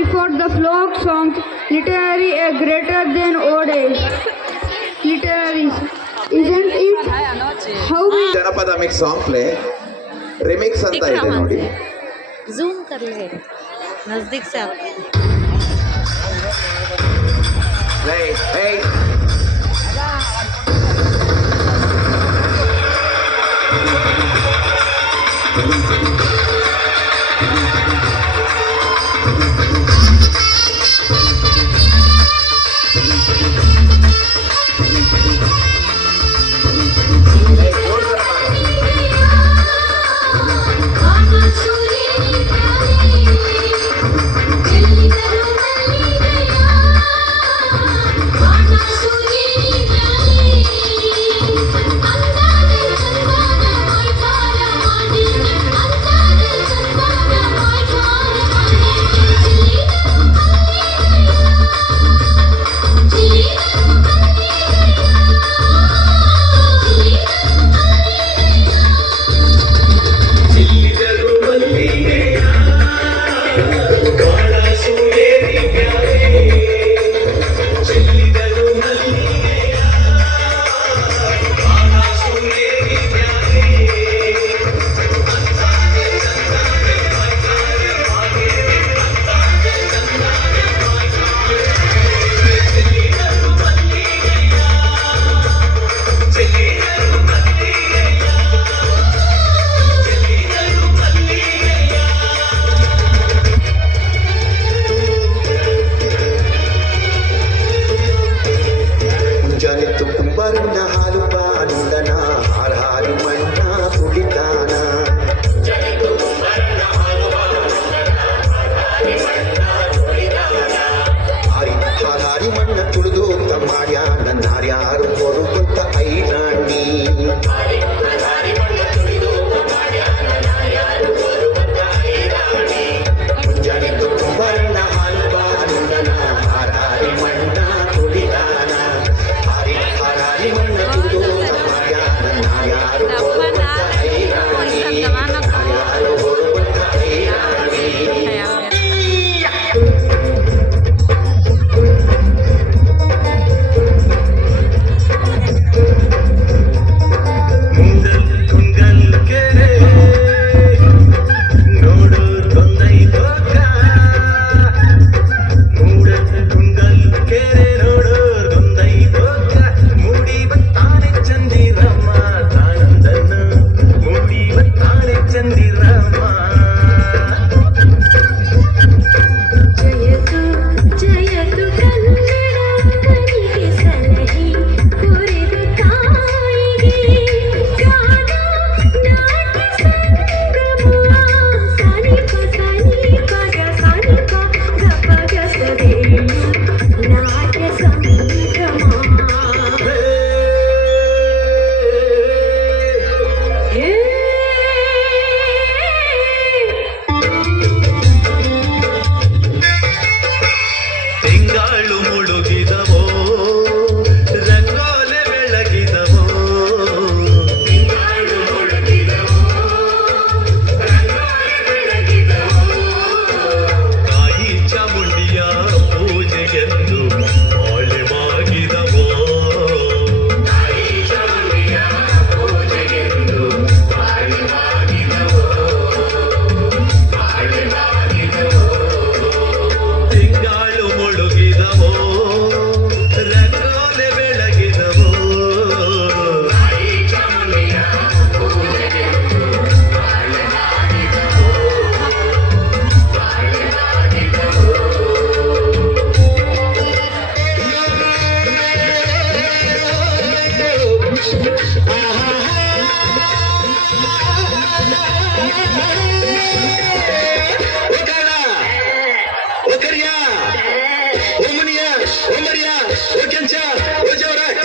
before the folk songs, literary a greater than ode. Literary, isn't it? How we ಜನಪದ mix song play remix ಅಂತ ಇದೆ ನೋಡಿ. Zoom कर ले नजदीक से आप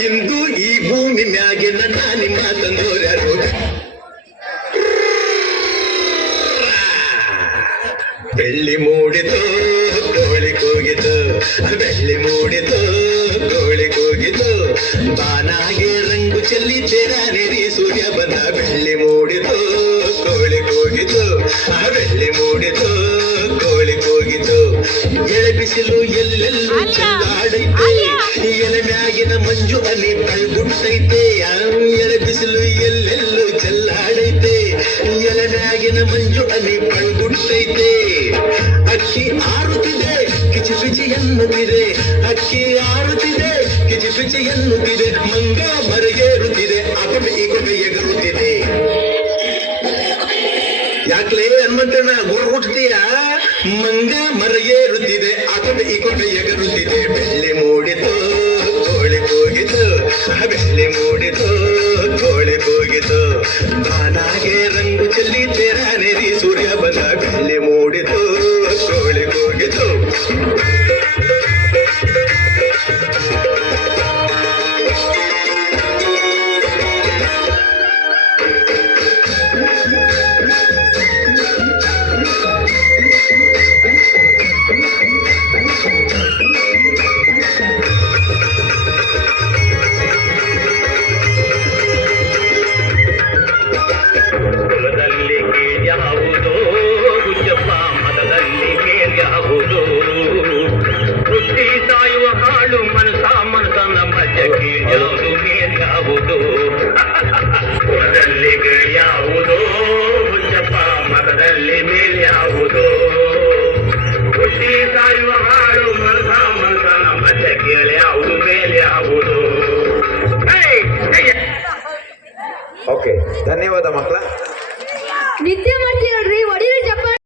ಇಂದು ಈ ಭೂಮಿ ಮ್ಯಾಗೆ ನನ್ನ ನಿಮ್ಮ ತಂದೋರ್ಯಾರು ಬೆಳ್ಳಿ ಮೂಡಿತು ಕೋಳಿ ಕೂಗಿತು ಬೆಳ್ಳಿ ಮೂಡಿತು ಕೋಳಿ ಕೂಗಿತು ಬಾನಾಗೆ ರಂಗು ಚೆಲ್ಲಿ ತೆರಾನೇರಿ ಸೂರ್ಯ ಬಂದ ಬೆಳ್ಳಿ ಮೂಡಿತು ಕೋಳಿ ಕೂಗಿತು ಬೆಳ್ಳಿ ಮೂಡಿತು ಕೋಳಿ ಕೂಗಿತು ಎಳೆ ಬಿಸಿಲು ಎಲ್ಲೆಲ್ಲೂ ಚೆಲ್ಲಾಡೈತೆ ಎಲೆ ಮ್ಯಾಗಿನ ಮಂಜು ಹನಿ ತಳ್ಗುಟ್ಟೈತೆ ಎಳೆ ಬಿಸಿಲು ಎಲ್ಲೆಲ್ಲೂ ಚೆಲ್ಲಾಡೈತೆ ಎಲೆ ಮ್ಯಾಗಿನ ಮಂಜು ಹನಿ ಪಳ್ಗುಟ್ಟೈತೆ ಅಕ್ಕಿ ಆರುತ್ತಿದೆ ಕಿಚಿ ಪಿಚಿ ಎನ್ನುತ್ತಿದೆ ಅಕ್ಕಿ ಆರುತ್ತಿದೆ ಕಿಚಿ ಪಿಚಿ ಎನ್ನುತ್ತಿದೆ ಮಂಗ ಮರಗೇರುತ್ತಿದೆ ಅಗೊಮ್ಮೆ ಈಗೊಮ್ಮೆ ಎಗರುತ್ತಿದೆ ಯಾಕ್ಲೇ ಹನುಮಂತಣ್ಣ ಗುರುಗುಟ್ತೀಯ ಮಂಗ ಮರಗೇರುತ್ತಿದೆ ಅಗೊಮ್ಮೆ ಈಗೊಮ್ಮೆ ಎಗರುತ್ತಿದೆ ಬೆಳ್ಳಿ ಮೂಡಿತು ಕೋಳಿ ಹೋಗಿತು ಬೆಳ್ಳಿ ಮೂಡಿತು ಕೋಳಿ ಹೋಗಿತು ಬಾನಾಗೆ ರಂಗು ಚೆಲ್ಲಿ ತೆರಾನೆರಿ ಸೂರ್ಯ ಬಂದ ಬೆಳ್ಳಿ